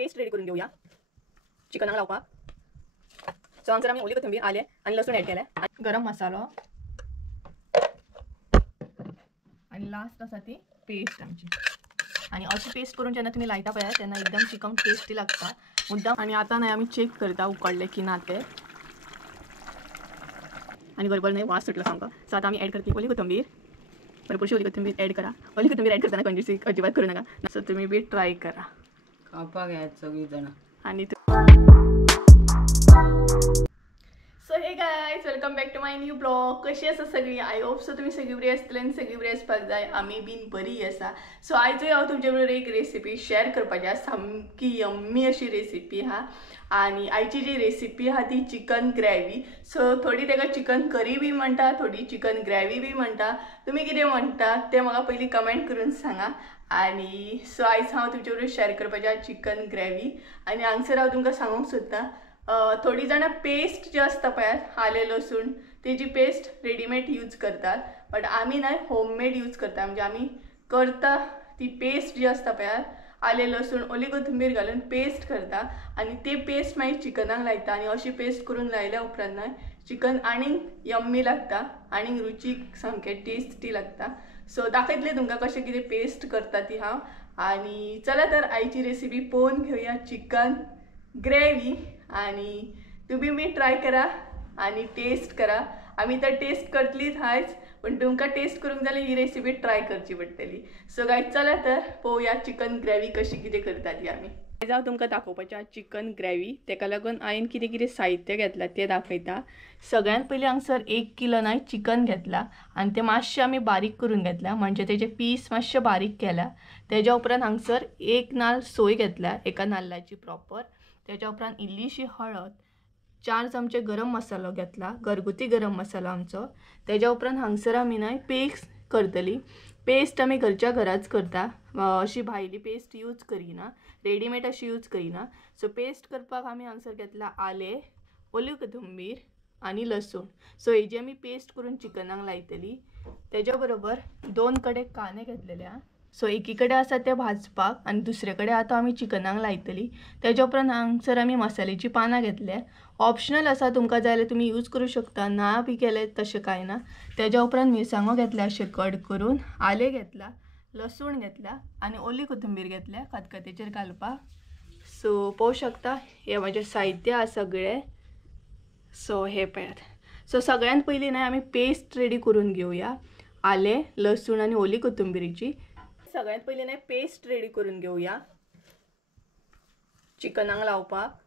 Paste ready करून घेऊया चिकनाक लावपाक. सो हांगसर आमी ओली कोथिंबीर, आले आणि लसूण ॲड केले, गरम मसालो आणि लास्ट आसा ती पेस्ट आमची. आणि अशी पेस्ट करून जेन्ना तुम्ही लायता पळय तेन्ना एकदम चिकन टेस्टी लागता मुद्दाम. आणि आता नाही आम्ही चेक करता उकडले की ना ते, आणि बरोबर नाही वास सुटला सामको. सो आता आम्ही ॲड करते ओली कोथिंबीर. भरपूरशी ओली कोथिंबीर ॲड करा. ओली कोथिंबीर ॲड करताना कंजूसी अजिबात करू नका. सो तुम्ही बी ट्राय करा खावपाक येत सगळी जण. आणि so hey guys, welcome back to my new blog. कशी आसा सगळी? आय होप सो तुम्ही सगळी बरी आसतली आनी सगळी बरी आसपाक जाय. आमी बीन बरी आसा. सो आयजूय हांव तुमचे बरोबर एक रेसिपी शेअर करपाची आसा. सामकी यम्मी अशी रेसिपी हा. आणि आयची जी रेसिपी हा ती चिकन ग्रेवी. सो थोडी ताका चिकन करी बी म्हणटा, थोडी चिकन ग्रेवी बी म्हणटा. तुम्ही कितें म्हणटा ते म्हाका पयलीं कमेंट करून सांगा. आणि सो आयज हांव तुमचे बरोबर शेअर करपाचें चिकन ग्रेवी. आणि हांगसर हांव तुमकां सांगूंक सोदतां, थोडी जाणां पेस्ट जी आसता पळय आले लसूण तेजी पेस्ट रेडीमेड यूज करतात, बट आमी ना होममेड यूज करता. म्हणजे आमी करता ती पेस्ट जी आसता पळय आले लसूण ओली कोथिंबीर घालून पेस्ट करता आणि ते पेस्ट मागीर चिकनाक लायता. आणि अशी पेस्ट करून लायल्या उपरांत ना चिकन आनीक यम्मी लागता, आनीक रुचीक सामकें टेस्टी लागता. सो दाखयतलें तुमकां कशें कितें पेस्ट करता ती हांव. आणि चला तर आयची रेसिपी पळोवन घेवया, चिकन ग्रेवी. आणि तुम्ही बी ट्राय करा आणि टेस्ट करा. आम्ही तर टेस्ट करतलीच हायच, पण तुमकां टेस्ट करूंक जाल्यार ही रेसिपी ट्राय करची पडटली. सो गायज चला तर पळोवया चिकन ग्रेवी कशी कितें करता ती आमी. आयज हांव तुमकां दाखोवपाचें चिकन ग्रेवी. तेका लागून हांवें कितें कितें साहित्य घेतलां तें दाखयता. सगळ्यात पयलीं हांगसर 1 किलो ना चिकन घेतला आणि ते मातशें आमी बारीक करून घेतला, म्हणजे तेजे पीस मातशे बारीक केला. तेज्या उपरांत हांगसर 1 नाल्ल सोय घेतला, एका नाल्लाची प्रॉपर. तेज्या उपरांत इल्लीशी हळद, 4 चमचे गरम मसालो घेतला, घरगुती गरम मसालो आमचो. तेज्या उपरांत हांगसर आमी न्हय पेस्ट करतली. पेस्ट आमी घरच्या घराच करता, अशी भायली पेस्ट यूज करिना, रेडीमेड अशी यूज करिना. सो पेस्ट करपाक आमी हांगसर घेतला आले, ओली कोथिंबीर आणि लसूण. सो हेजी आमी पेस्ट करून चिकनाक लायतली. तेज्या बरोबर 2 कडे कांदे घेतलेले. सो एकीकडे आसा ते भाजपाक आणि दुसरे कडेन आतां आमी चिकनाक लायतली. तेज्या उपरांत हांगसर आमी मसाल्याची पानां घेतले. ऑप्शनल आसा, तुमकां जाय जाल्यार तुमी यूज करूं शकता, ना बी केले तशें कांय ना. तेज्या उपरांत मिरसांगो घेतल्या अशें कट करून, आले घेतला, लसूण घेतला आणि ओली कोथिंबीर घेतल्या खतखतेचेर घालपाक. सो पळोवंक शकता हे म्हजे साहित्य आसा सगळे. सो हे पळयात. सो सगळ्यात पयलीं न्हय आमी पेस्ट रेडी करून घेवया आले लसूण आणि ओली कोथिंबीरीची. सगळ्यात पयलीं न्हय पेस्ट रेडी करून घेवया चिकनाक लावपाक.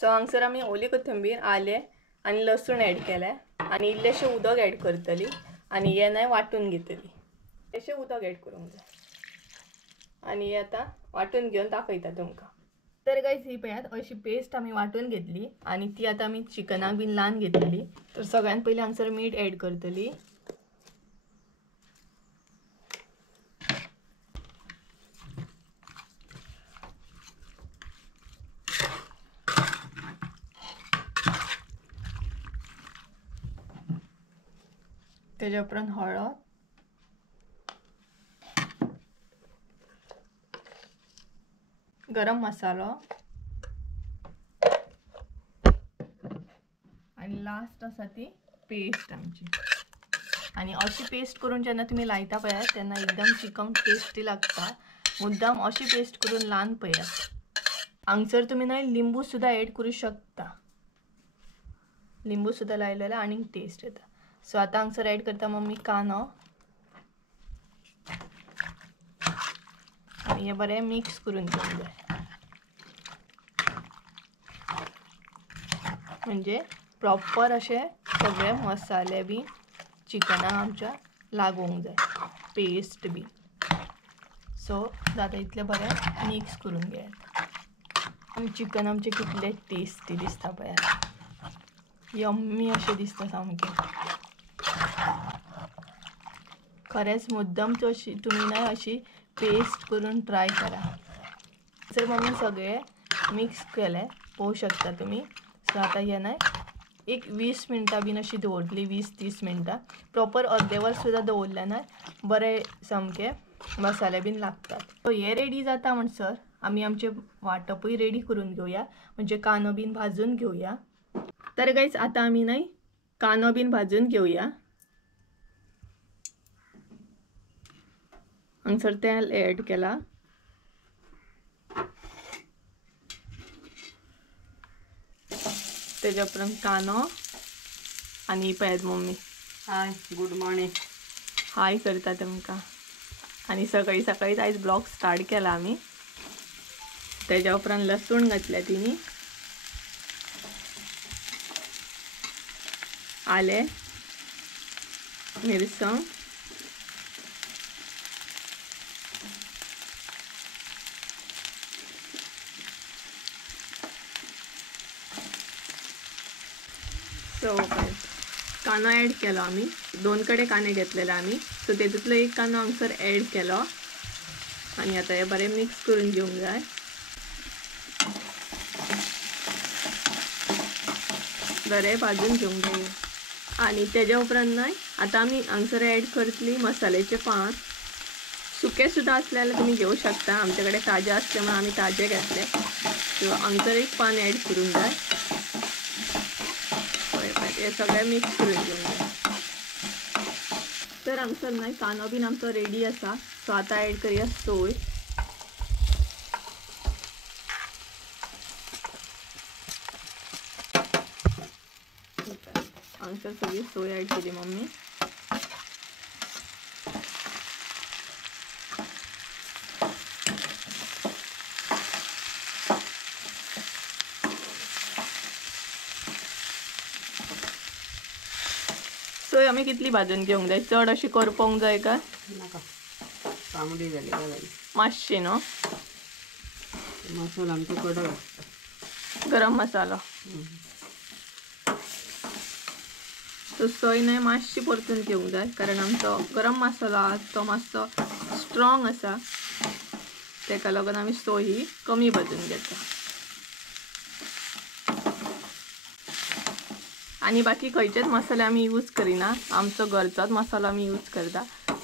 सो हांगसर आमी ओली कोथिंबीर, आले आणि लसूण ॲड केले आणि इल्लेशें उदक ॲड करतली आणि हे न्हय वाटून घेतली. इल्लेशें उदक ॲड करूंक जाय आणि हे आतां वाटून घेवन दाखयता तुमकां. तर गायज ही पळयात अशी पेस्ट आमी वाटून घेतली आणि ती आतां आमी चिकनाक बीन लावन घेतली. तर सगळ्यात पयलीं हांगसर मीठ ॲड करतली. तेज्या उपरांत हळद, गरम मसालो आणि लास्ट आसा ती पेस्ट आमची. आणि अशी पेस्ट करून जेन्ना तुम्ही लायता पळय तेन्ना एकदम चिकन टेस्टी लागता. मुद्दाम अशी पेस्ट करून लावन पळयात. हांगसर तुम्ही न्हय लिंबू सुद्धा ॲड करू शकता. लिंबू सुद्धा लायलेला आनीक टेस्ट येता. सो आता हांगसर ॲड करता मम्मी कांदो आणि हे बरें मिक्स करून घेवंक जाय, म्हणजे प्रॉपर असे सगळे मसाले बी चिकनाक आमच्या लागूंक जाय, पेस्ट बी. सो जाता इतले बरें मिक्स करून घेयात. आनी चिकन आमचें कितलें टेस्टी दिसता पळयात, यम्मी अशें दिसता सामकें. खरेंच मुद्दम तुम्ही ना अशी पेस्ट करून ट्राय करा. जर मम्मी सगळे मिक्स केले पळोवंक शकता तुम्ही. सो आता हे ना एक 20 मिनटां बीन अशी दवरतली, 20-30 मिनटां. प्रॉपर अर्देवर सुद्धा दवरल्या ना बरे सामके मसाले बीन लागतात. तो हे रेडी जाता म्हणसर आम्ही आमचे वाटपही रेडी करून घेऊया, म्हणजे कानो बीन भाजून घेऊया. तर गाईज आता आम्ही नाही कानो बीन भाजून घेऊया. हांगसर तेल ऍड केला. त्याच्या उपरांत कानो आणि पळयत mummy hi good morning hi करता तुमका. आणि सकाळी सकाळीच आयज ब्लॉग स्टार्ट केला आम्ही. त्याच्या उपरांत लसूण घातल्या तिने, आले, मिरसांग, सो कानो ॲड केलो आम्ही. 2 कडे काने घेतलेले आम्ही. सो तेतूंतलो एक कानो हांगसर ॲड केलो आणि आता हे बरें मिक्स करून घेवंक जाय. बरें भाजून घेवंक जाय. आणि तेज्या उपरांत न्हय आता आमी हांगसर ॲड करतली मसाल्याचे पान. सुके सुद्धा असल्याला तुम्ही घेऊ शकता. आमच्याकडे ताजे असल्यामुळे आम्ही ताजे घेतले. सो हांगसर एक पान ॲड करून जाय. हे सगळें मिक्स करून घेवंक जाय. तर हांगसर न्हय कानो बीन आमचो रेडी आसा. सो आता ॲड करूया सोय. हांगसर सगळी सोय ॲड केली मम्मी. सोय आम्ही कितली भाजून घेवंक जाय? चड अशी करपोवंक जाय काय? नाका तांबडी जाली काय जाली मातशी न्हू. मसाला आमचो कडक आसता. गरम मसालो. सो सोय न्हय मातशी परतून घेवंक जाय, कारण आमचो गरम मसालो आसा तो मातसो स्ट्रॉंग आसा. तेका लागून आमी सोय ही कमी भाजून घेता. आणि बाकी खंयचेच मसाले आमी यूज करिना. आमचो घरचोच मसालो आमी यूज करता.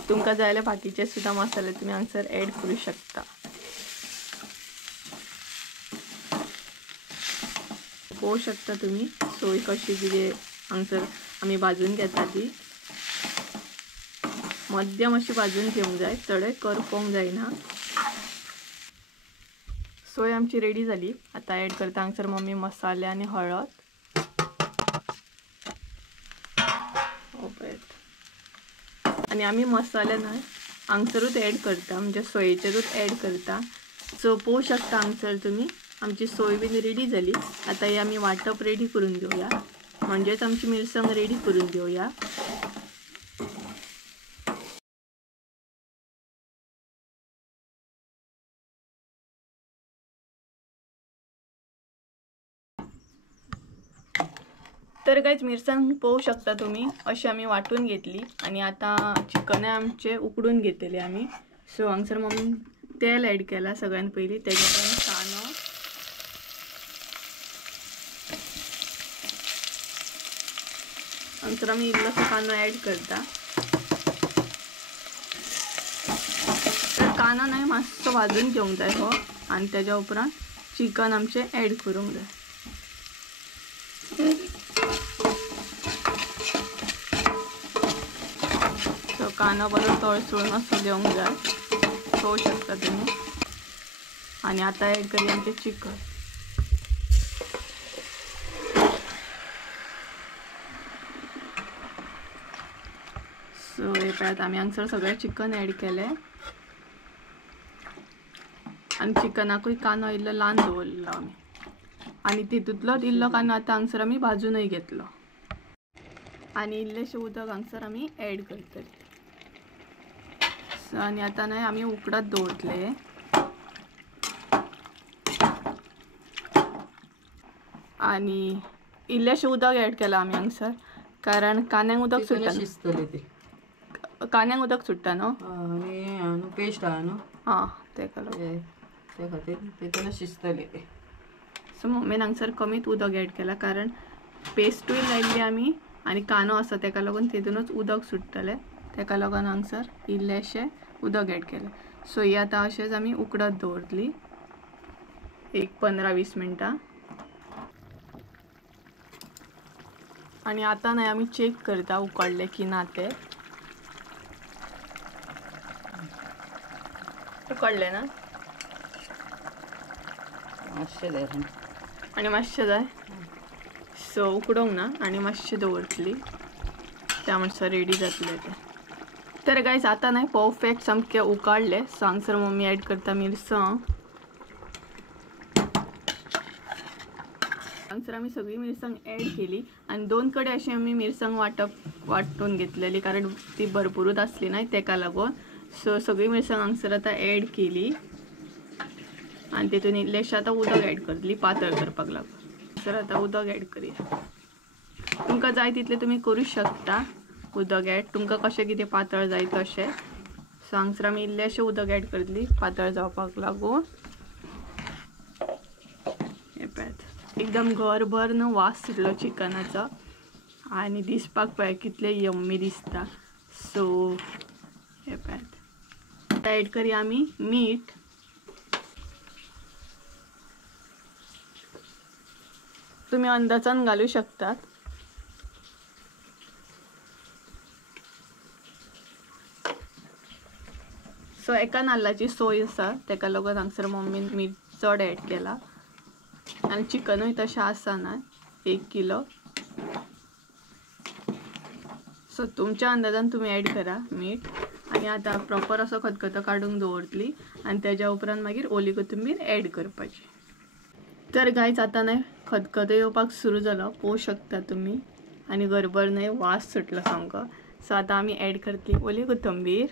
तुमकां जाय जाल्यार बाकीचे सुद्धा मसाले तुम्ही हांगसर ॲड करू शकता. पळोवंक शकता तुम्ही सोय कशी कितें हांगसर आमी भाजून घेता ती. मध्यम अशी भाजून घेवंक जाय, चड करपोवंक जायना. सोय आमची रेडी जाली. आता ॲड करता हांगसर मम्मी मसाले आणि हळद. आणि आम्ही मसाले न्हय हांगसरूच ॲड करता, म्हणजे सोयेचेरूच ॲड करता. सो पळोवंक शकता हांगसर तुम्ही आमची सोय बीन रेडी जाली. आता हे आमी वाटप रेडी करून घेवया, म्हणजेच आमची मिरसांग रेडी करून घेवया. तर गाइज मिरसांग पळोवंक शकता तुम्ही अशी आम्ही वाटून घेतली. आणि आता चिकन आमचे उकडून घेतले आम्ही. सो हांगसर मम्मी तेल ॲड केला सगळ्यात पयलीं. तेज्या कानो, हांगसर आमी इल्लोसो कानो ॲड करता. तर कानो न्हय मातसो भाजून घेवंक जाय हो. आणि तेज्या उपरांत चिकन आमचे ॲड करूंक जाय. कानो बरो तळसळून असो घेवंक जाय, पळोवंक शकता तुम्ही. आणि आता ॲड करूया आमचे चिकन. सो हे पळयात आमी हांगसर सगळें चिकन ॲड केलें. आणि चिकनाकूय कानो इल्लो ल्हान दवरलो आमी. आणि तितूंतलोच इल्लो कानो आता हांगसर आमी भाजूनय घेतलो. आणि इल्लेशें उदक हांगसर आमी ॲड करतले. आणि आता नाही आम्ही उकडत दवरतले. आणि इल्लेशें उदक ॲड केला आमी हांगसर, कारण कान्यांक उदक सुट्टा. शिजतली ती कान्यांक उदक सुट्टा न्हू. आणि पेस्ट आहा न्हू. हां तेका लागून ते खातीर तेतून शिजतली ती. सो मम्मीन हांगसर कमीत उदक ॲड केला, कारण पेस्टूय लायिल्ली आमी आणि कानो आसा तेका लागून तेतूनच उदक सुट्टलें. तेका लागून हांगसर इल्लेशें उदक ॲड केलें. सो ही आता अशेंच आमी उकडत दवरतली एक 15-20 मिनटां. आणि आता नाही आम्ही चेक करता उकडले की ना ते. उकडले ना मातशें जाय आणि मातशें जाय. सो उकडोंक ना आणि मातशें दवरतली त्या म्हणसर रेडी जातले ते. तर गायज आता नाही परफेक्ट सामके उकडले. सो हांगसर मम्मी ॲड करता मिरसांग. हांगसर आमी सगळी मिरसांग ॲड केली आणि 2 कडे अशी आमी मिरसांग वाटून घेतलेली कारण ती भरपूरच असली नाही तेका लागून. सो सगळी मिरसांग हांगसर आता ॲड केली आणि तितून इल्लेशें आता उदक ॲड करतली पातळ करपाक लागून. सर आता उदक ॲड करूया. तुमकां जाय तितले तुम्ही करू शकता उदक ॲड. तुमकां कशें कितें पातळ जाय तशें. सो हांगसर आमी इल्लेशें उदक ॲड करतली पातळ जावपाक लागून. हे पळयात एकदम घरभर न वास सुटलो चिकनाचो आणि दिसपाक पळय कितले यम्मी दिसता. सो हे पळयात ॲड करूया आमी मीठ. तुम्ही अंदाजान घालू शकतात. सो एका नाल्लाची सोय आसा तेका लागून हांगसर मम्मीन मीठ चड ॲड केला आणि चिकनूय तशें आसना 1 किलो. सो तुमच्या अंदाजान तुम्ही ॲड करा मीठ. आणि आता प्रॉपर असो खतखतो काढून दवरतली आणि त्याच्या उपरांत मागीर ओली कोथिंबीर ॲड करपाची. तर गायज आता नाही खतखतो येवपाक सुरू जालो पळोवंक शकता तुम्ही आणि गरबर नाही वास सुटलो सामको. सो आता आमी ॲड करतली ओली कोथिंबीर.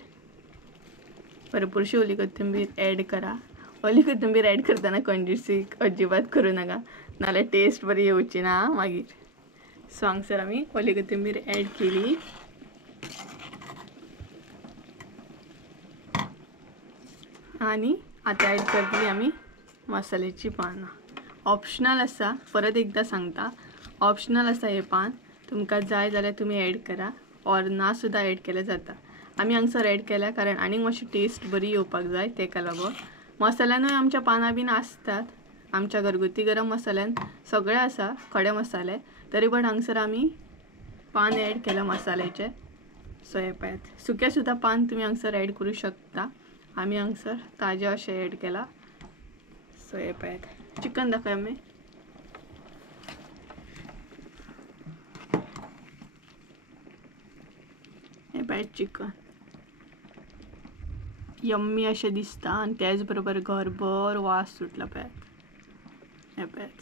भरपूरशी ओली कोथिंबीर ॲड करा. ओली कोथिंबीर ॲड करतना कंजूसी अजिबात करू नका नाल्यार टेस्ट बरी येवची ना मागीर. सो हांगसर आमी ओली कोथिंबीर ॲड केली. आणि आता ॲड करतली आमी मसाल्याची पानां. ऑप्शनल आसा परत एकदा सांगता ऑप्शनल आसा हे पान. तुमकां जाय जाल्यार तुमी ॲड करा ऑर ना सुद्धा ॲड केले जाता. आमी हांगसर ॲड केल्या कारण आनीक मातशी टेस्ट बरी येवपाक जाय तेका लागून. मसाल्यानूय आमच्या पानां बीन आसतात. आमच्या घरगुती गरम मसाल्यान सगळे आसा खडे मसाले तरी पण हांगसर आमी पान ॲड केला मसाल्याचे. सो हे पळयात सुके सुद्धा पान तुमी हांगसर ॲड करू शकता. आमी हांगसर ताजे अशें ॲड केला. सो हे पळयात चिकन दाखय आमी. हे पळयात चिकन यम्मी अशें दिसता आणि त्याच बरोबर घरभर वास सुटला पळयात. हे पळयात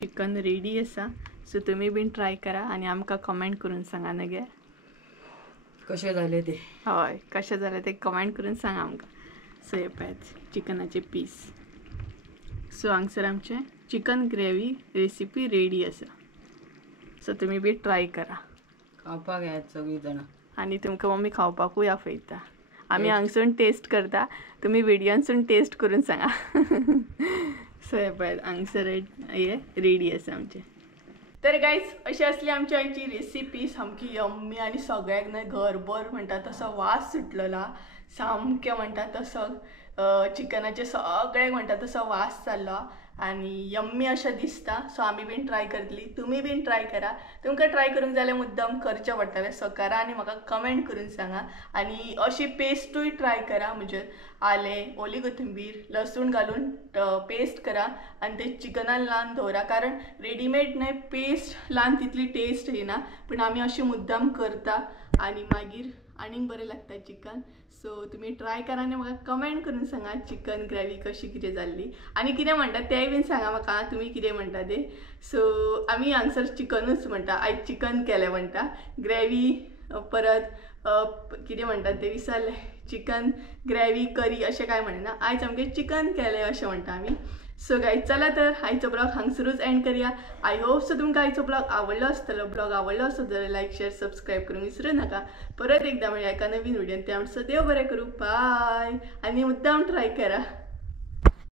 चिकन रेडी आसा. सो तुमी बीन ट्राय करा आणि आमकां कमेंट करून सांगा नगे कशें जालें ते. हय कशें जालें ते कमेंट करून सांगा आमकां. सो हे पळयात चिकनाचे पीस. सो हांगसर आमचे चिकन ग्रेवी रेसिपी रेडी आसा. सो तुमी बी ट्राय करा. खावपाक येयात सगळीं जाणां आणि तुमकां मम्मी खावपाकूय आपयता. आमी हांगसून टेस्ट करता तुमी व्हिडियोनसून टेस्ट करून सांगा. सो हे पळयात हांगसर हे रेडी आसा आमचे. तर गायज अशी असली आमची आयची रेसिपी सामकी यम्मी आणि सगळ्याक न्हय घरभर म्हणटा तसो वास सुटलेला सामकें म्हणटा तसो चिकनाचे सगळ्याक म्हणटा तसो वास जाल्लो आणि यम्मी अशें दिसता. सो आमी बीन ट्राय करतली तुमी बीन ट्राय करा. तुमकां ट्राय करूंक जाय जाल्यार मुद्दाम करचें पडटलें. सो करा आणि म्हाका कमेंट करून सांगा. आणि अशी पेस्टूय ट्राय करा म्हणजे आलें ओली कोथिंबीर लसूण घालून पेस्ट करा आणि ते चिकनान लावन दवरा कारण रेडीमेड न्हय पेस्ट लावन तितली टेस्ट येना पण आमी अशी मुद्दाम करता आणि मागीर आनीक बरें लागता चिकन. सो तुमी ट्राय करा आनी म्हाका कमेंट करून सांगा चिकन ग्रेवी कशी कितें जाल्ली आणि कितें म्हणटा तेंय बीन सांगा म्हाका तुमी कितें म्हणटा ते. सो आमी हांगसर चिकनूच म्हणटा आयज चिकन केलें म्हणटा ग्रेवी परत कितें म्हणटात ते विसरलें चिकन ग्रेवी करी अशें काय म्हणना आयज आमगे चिकन केलें अशें म्हणटा आमी. सो गायज चला तर आयचो ब्लॉग हांगसरूच एंड करूया. आय होप सो तुमकां आयचो ब्लॉग आवडलो आसतलो. ब्लॉग आवडलो आसत जाल्यार लायक शेअर सबस्क्राईब करूंक विसरू नका. परत एकदा मेळया एका नवीन व्हिडियोन. त्या म्हणसर देव बरें करूं. बाय. आनी मुद्दाम ट्राय करा.